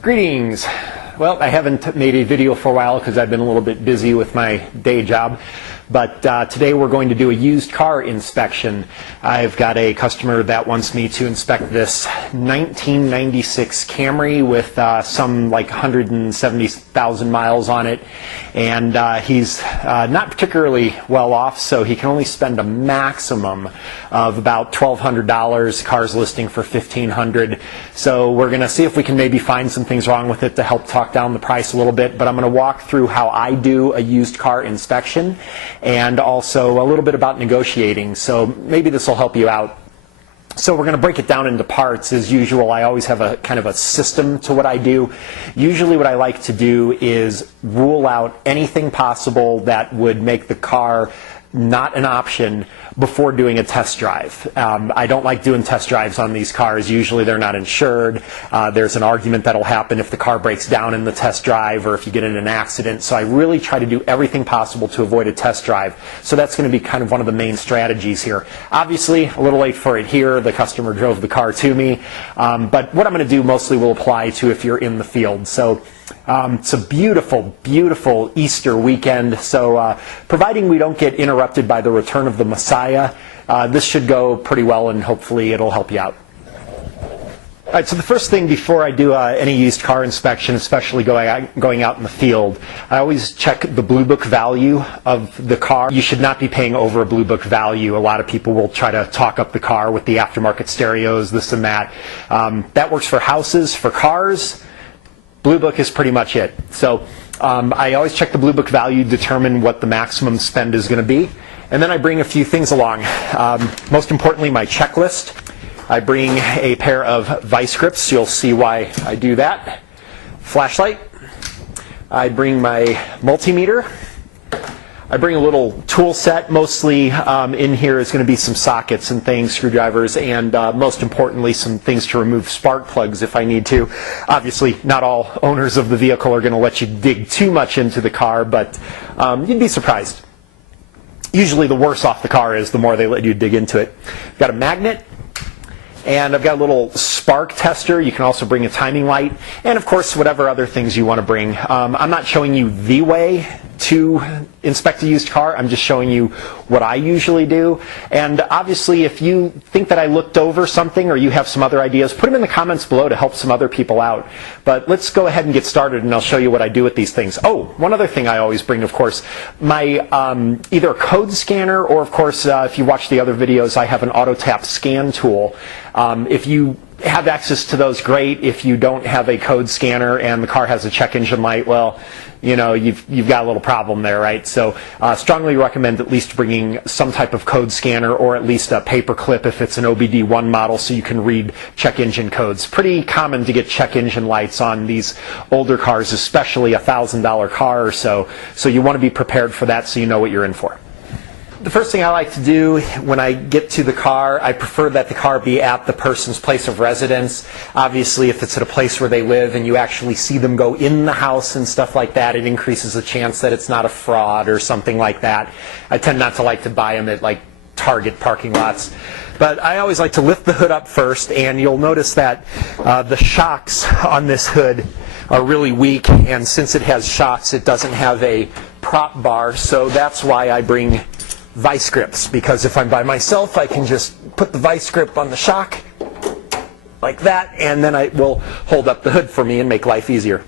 Greetings. Well, I haven't made a video for a while because I've been a little bit busy with my day job. But today we're going to do a used car inspection. I've got a customer that wants me to inspect this 1996 Camry with some like 170,000 miles on it. And he's not particularly well off, so he can only spend a maximum of about $1,200. Car's listing for $1,500. So we're going to see if we can maybe find some things wrong with it to help talk down the price a little bit. But I'm going to walk through how I do a used car inspection, and also a little bit about negotiating. So maybe this will help you out. So we're going to break it down into parts. As usual, I always have a kind of a system to what I do. Usually what I like to do is rule out anything possible that would make the car not an option before doing a test drive. I don't like doing test drives on these cars. Usually they're not insured. There's an argument that'll happen if the car breaks down in the test drive or if you get in an accident. So I really try to do everything possible to avoid a test drive. So that's going to be kind of one of the main strategies here. Obviously, a little late for it here. The customer drove the car to me. But what I'm going to do mostly will apply to if you're in the field. So it's a beautiful, beautiful Easter weekend. So providing we don't get interrupted by the return of the Messiah, this should go pretty well, and hopefully it'll help you out. All right, so the first thing before I do any used car inspection, especially going out in the field, I always check the Blue Book value of the car. You should not be paying over a Blue Book value. A lot of people will try to talk up the car with the aftermarket stereos, this and that. That works for houses. For cars, Blue Book is pretty much it. So I always check the Blue Book value, determine what the maximum spend is going to be, and then I bring a few things along. Most importantly, my checklist. I bring a pair of vice grips. You'll see why I do that. Flashlight. I bring my multimeter. I bring a little tool set. Mostly in here is going to be some sockets and things, screwdrivers, and most importantly, some things to remove spark plugs if I need to. Obviously, not all owners of the vehicle are going to let you dig too much into the car, but you'd be surprised. Usually the worse off the car is, the more they let you dig into it. I've got a magnet. And I've got a little spark tester. You can also bring a timing light. And of course, whatever other things you want to bring. I'm not showing you the way to inspect a used car. I'm just showing you what I usually do. And obviously, if you think that I looked over something or you have some other ideas, put them in the comments below to help some other people out. But let's go ahead and get started, and I'll show you what I do with these things. Oh, one other thing I always bring, of course, my either a code scanner, or of course, if you watch the other videos, I have an auto tap scan tool. If you have access to those, great. If you don't have a code scanner and the car has a check engine light, well, you know, you've got a little problem there, right? So strongly recommend at least bringing some type of code scanner, or at least a paper clip if it's an OBD1 model, so you can read check engine codes. Pretty common to get check engine lights on these older cars, especially a $1,000 car or so. So you want to be prepared for that so you know what you're in for. The first thing I like to do when I get to the car, I prefer that the car be at the person's place of residence. Obviously, if it's at a place where they live and you actually see them go in the house and stuff like that, it increases the chance that it's not a fraud or something like that. I tend not to like to buy them at like Target parking lots. But I always like to lift the hood up first, and you'll notice that the shocks on this hood are really weak, and since it has shocks, it doesn't have a prop bar, so that's why I bring vice grips, because if I'm by myself, I can just put the vice grip on the shock like that, and then it will hold up the hood for me and make life easier.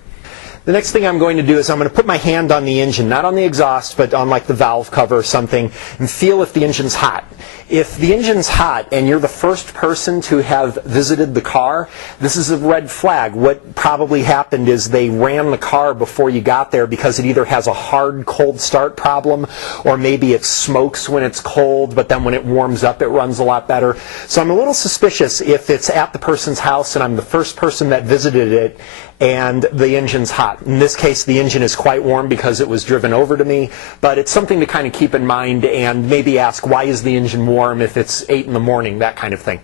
The next thing I'm going to do is I'm going to put my hand on the engine, not on the exhaust, but on like the valve cover or something, and feel if the engine's hot. If the engine's hot and you're the first person to have visited the car, this is a red flag. What probably happened is they ran the car before you got there because it either has a hard cold start problem, or maybe it smokes when it's cold, but then when it warms up it runs a lot better. So I'm a little suspicious if it's at the person's house and I'm the first person that visited it and the engine's hot. In this case, the engine is quite warm because it was driven over to me, but it's something to kind of keep in mind, and maybe ask, why is the engine warm if it's 8 in the morning, that kind of thing.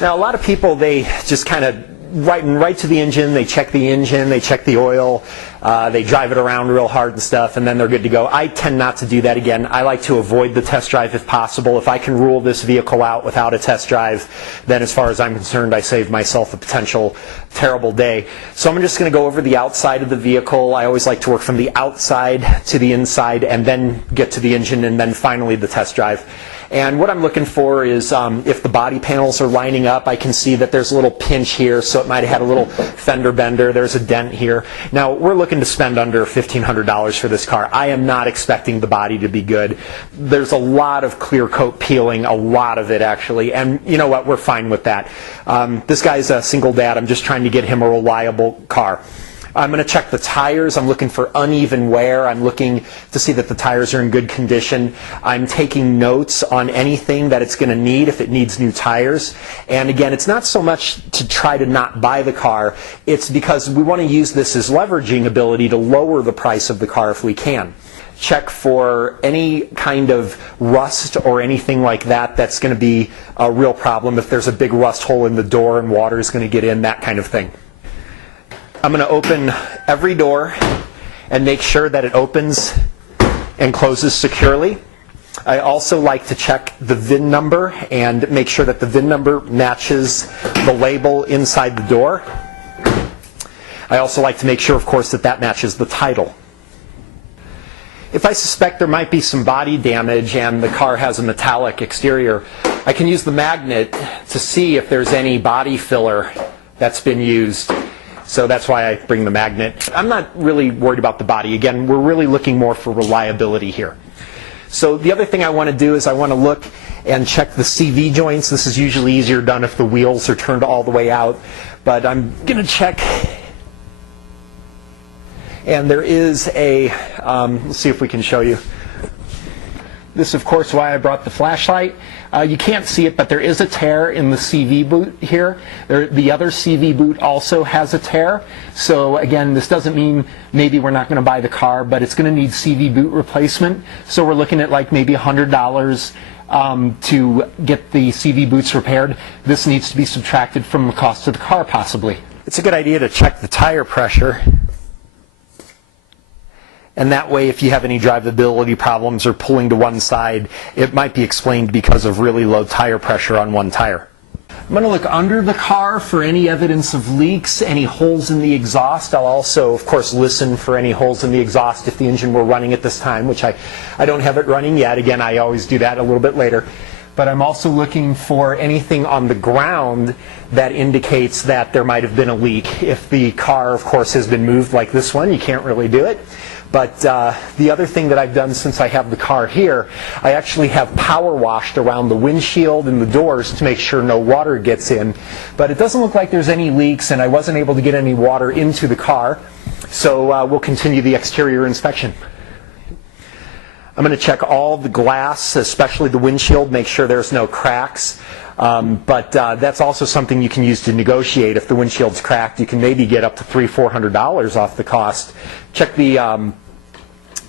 Now, a lot of people, they just kind of right to the engine, they check the oil, they drive it around real hard and stuff, and then they're good to go. I tend not to do that again. I like to avoid the test drive if possible. If I can rule this vehicle out without a test drive, then as far as I'm concerned, I saved myself a potential terrible day. So I'm just going to go over the outside of the vehicle. I always like to work from the outside to the inside and then get to the engine and then finally the test drive. And what I'm looking for is if the body panels are lining up, I can see that there's a little pinch here, so it might have had a little fender bender. There's a dent here. Now, we're looking to spend under $1,500 for this car. I am not expecting the body to be good. There's a lot of clear coat peeling, a lot of it actually, and you know what, we're fine with that. This guy's a single dad. I'm just trying to get him a reliable car. I'm going to check the tires. I'm looking for uneven wear. I'm looking to see that the tires are in good condition. I'm taking notes on anything that it's going to need if it needs new tires. And again, it's not so much to try to not buy the car. It's because we want to use this as leveraging ability to lower the price of the car if we can. Check for any kind of rust or anything like that that's going to be a real problem. If there's a big rust hole in the door and water is going to get in, that kind of thing. I'm going to open every door and make sure that it opens and closes securely. I also like to check the VIN number and make sure that the VIN number matches the label inside the door. I also like to make sure, of course, that that matches the title. If I suspect there might be some body damage and the car has a metallic exterior, I can use the magnet to see if there's any body filler that's been used. So that's why I bring the magnet. I'm not really worried about the body. Again, we're really looking more for reliability here. So the other thing I want to do is I want to look and check the CV joints. This is usually easier done if the wheels are turned all the way out. But I'm going to check. And there is a, let's see if we can show you. This is, of course, why I brought the flashlight. You can't see it, but there is a tear in the CV boot here. The other CV boot also has a tear. So again, this doesn't mean maybe we're not going to buy the car, but it's going to need CV boot replacement. So we're looking at like maybe $100 to get the CV boots repaired. This needs to be subtracted from the cost of the car, possibly. It's a good idea to check the tire pressure. And that way, if you have any drivability problems or pulling to one side, it might be explained because of really low tire pressure on one tire. I'm going to look under the car for any evidence of leaks, any holes in the exhaust. I'll also, of course, listen for any holes in the exhaust if the engine were running at this time, which I don't have it running yet. Again, I always do that a little bit later. But I'm also looking for anything on the ground that indicates that there might have been a leak. If the car, of course, has been moved like this one, you can't really do it. But the other thing that I've done since I have the car here, I actually have power washed around the windshield and the doors to make sure no water gets in. But it doesn't look like there's any leaks, and I wasn't able to get any water into the car. So we'll continue the exterior inspection. I'm going to check all the glass, especially the windshield, make sure there's no cracks. But that's also something you can use to negotiate. If the windshield's cracked, you can maybe get up to $300-400 off the cost. Check the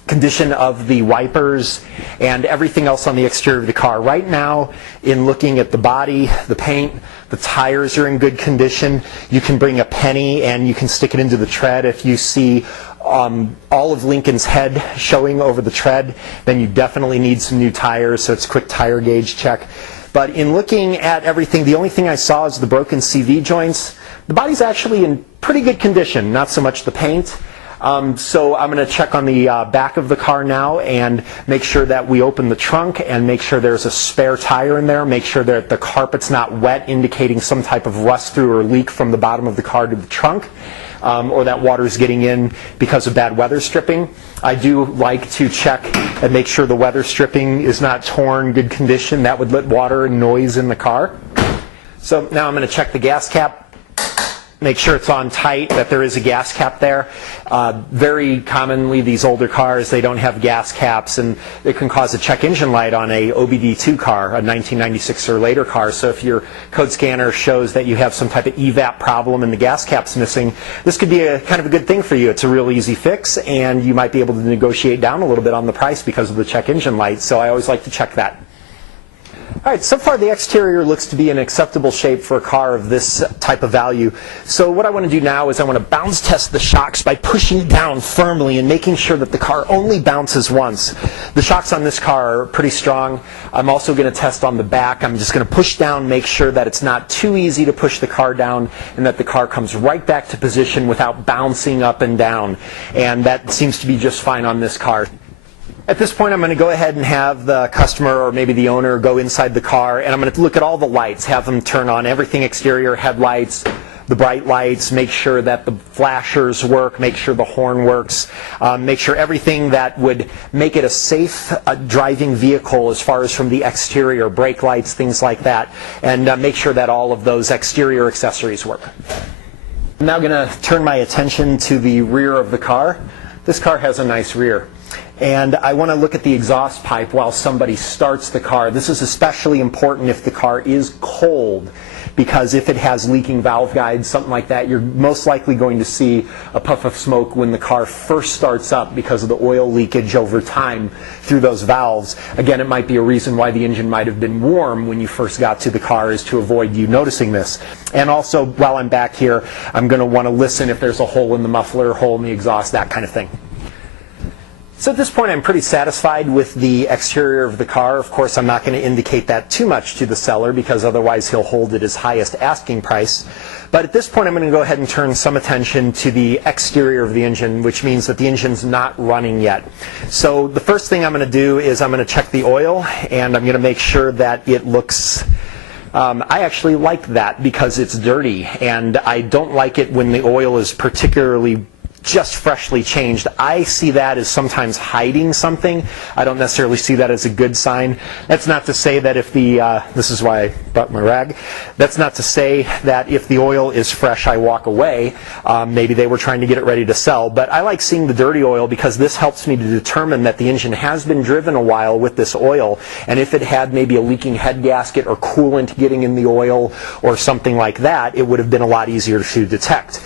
condition of the wipers and everything else on the exterior of the car. Right now, in looking at the body, the paint, the tires are in good condition. You can bring a penny and you can stick it into the tread. If you see all of Lincoln's head showing over the tread, then you definitely need some new tires, so it's a quick tire gauge check. But in looking at everything, the only thing I saw is the broken CV joints. The body's actually in pretty good condition, not so much the paint. So I'm going to check on the back of the car now and make sure that we open the trunk and make sure there's a spare tire in there, make sure that the carpet's not wet, indicating some type of rust through or leak from the bottom of the car to the trunk. Or that water's getting in because of bad weather stripping. I do like to check and make sure the weather stripping is not torn, good condition. That would let water and noise in the car. So now I'm going to check the gas cap. Make sure it's on tight, that there is a gas cap there. Very commonly, these older cars, they don't have gas caps, and it can cause a check engine light on a OBD2 car, a 1996 or later car. So if your code scanner shows that you have some type of evap problem and the gas cap's missing, this could be a kind of a good thing for you. It's a real easy fix, and you might be able to negotiate down a little bit on the price because of the check engine light. So I always like to check that. All right, so far the exterior looks to be an acceptable shape for a car of this type of value. So what I want to do now is I want to bounce test the shocks by pushing down firmly and making sure that the car only bounces once. The shocks on this car are pretty strong. I'm also going to test on the back. I'm just going to push down, make sure that it's not too easy to push the car down and that the car comes right back to position without bouncing up and down. And that seems to be just fine on this car. At this point, I'm going to go ahead and have the customer or maybe the owner go inside the car, and I'm going to look at all the lights, have them turn on everything exterior, headlights, the bright lights, make sure that the flashers work, make sure the horn works, make sure everything that would make it a safe driving vehicle as far as from the exterior, brake lights, things like that, and make sure that all of those exterior accessories work. I'm now going to turn my attention to the rear of the car. This car has a nice rear. And I want to look at the exhaust pipe while somebody starts the car. This is especially important if the car is cold, because if it has leaking valve guides, something like that, you're most likely going to see a puff of smoke when the car first starts up because of the oil leakage over time through those valves. Again, it might be a reason why the engine might have been warm when you first got to the car, is to avoid you noticing this. And also, while I'm back here, I'm going to want to listen if there's a hole in the muffler, hole in the exhaust, that kind of thing. So at this point, I'm pretty satisfied with the exterior of the car. Of course, I'm not going to indicate that too much to the seller, because otherwise he'll hold it as highest asking price. But at this point, I'm going to go ahead and turn some attention to the exterior of the engine, which means that the engine's not running yet. So the first thing I'm going to do is I'm going to check the oil, and I'm going to make sure that it looks... I actually like that because it's dirty, and I don't like it when the oil is particularly just freshly changed. I see that as sometimes hiding something. I don't necessarily see that as a good sign. That's not to say that if the, this is why I brought my rag, that's not to say that if the oil is fresh I walk away. Maybe they were trying to get it ready to sell, but I like seeing the dirty oil because this helps me to determine that the engine has been driven a while with this oil, and if it had maybe a leaking head gasket or coolant getting in the oil or something like that, it would have been a lot easier to detect.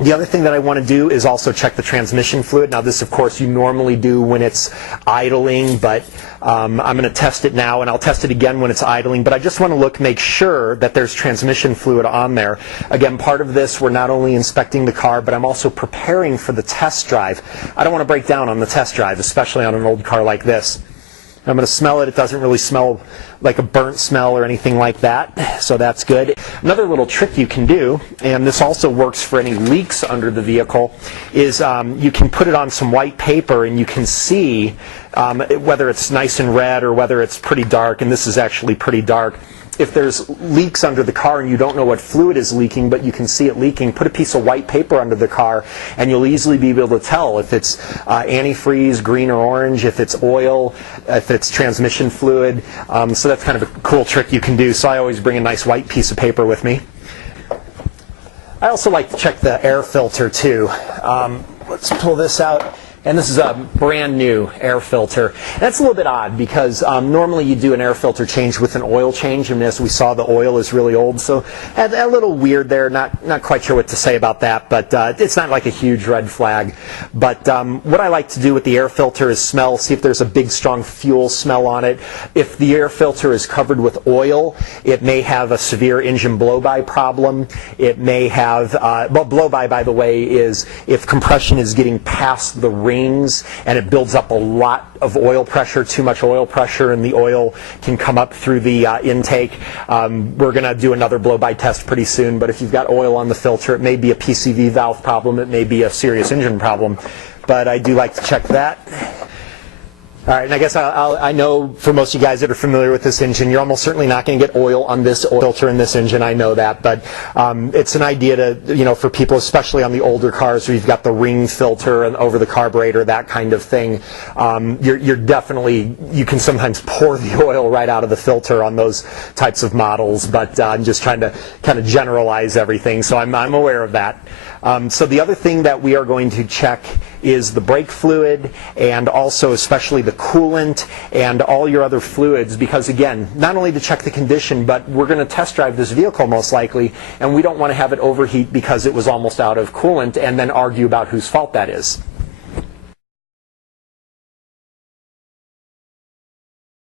The other thing that I want to do is also check the transmission fluid. Now this, of course, you normally do when it's idling, but I'm going to test it now, and I'll test it again when it's idling. But I just want to make sure that there's transmission fluid on there. Again, part of this, we're not only inspecting the car, but I'm also preparing for the test drive. I don't want to break down on the test drive, especially on an old car like this. I'm going to smell it. It doesn't really smell like a burnt smell or anything like that, so that's good. Another little trick you can do, and this also works for any leaks under the vehicle, is you can put it on some white paper and you can see whether it's nice and red or whether it's pretty dark, and this is actually pretty dark. If there's leaks under the car and you don't know what fluid is leaking, but you can see it leaking, put a piece of white paper under the car and you'll easily be able to tell if it's antifreeze, green or orange, if it's oil, if it's transmission fluid. So that's kind of a cool trick you can do. So I always bring a nice white piece of paper with me. I also like to check the air filter too. Let's pull this out. And this is a brand new air filter. That's a little bit odd because normally you do an air filter change with an oil change, and as we saw, the oil is really old, so a little weird there. Not quite sure what to say about that, but it's not like a huge red flag. But what I like to do with the air filter is smell, see if there's a big strong fuel smell on it. If the air filter is covered with oil, it may have a severe engine blow-by problem. It may have, well, blow-by, by the way, is if compression is getting past the rings and it builds up a lot of oil pressure, too much oil pressure, and the oil can come up through the intake. We're going to do another blow-by test pretty soon, but if you've got oil on the filter, it may be a PCV valve problem, it may be a serious engine problem, but I do like to check that. All right, and I guess I know for most of you guys that are familiar with this engine, you're almost certainly not going to get oil on this oil filter in this engine. I know that, but it's an idea to, you know, for people, especially on the older cars where you've got the ring filter and over the carburetor, that kind of thing. You're definitely, you can sometimes pour the oil right out of the filter on those types of models, but I'm just trying to kind of generalize everything, so I'm aware of that. So the other thing that we are going to check is the brake fluid, and also especially the coolant and all your other fluids, because again, not only to check the condition, but we're going to test drive this vehicle most likely, and we don't want to have it overheat because it was almost out of coolant and then argue about whose fault that is.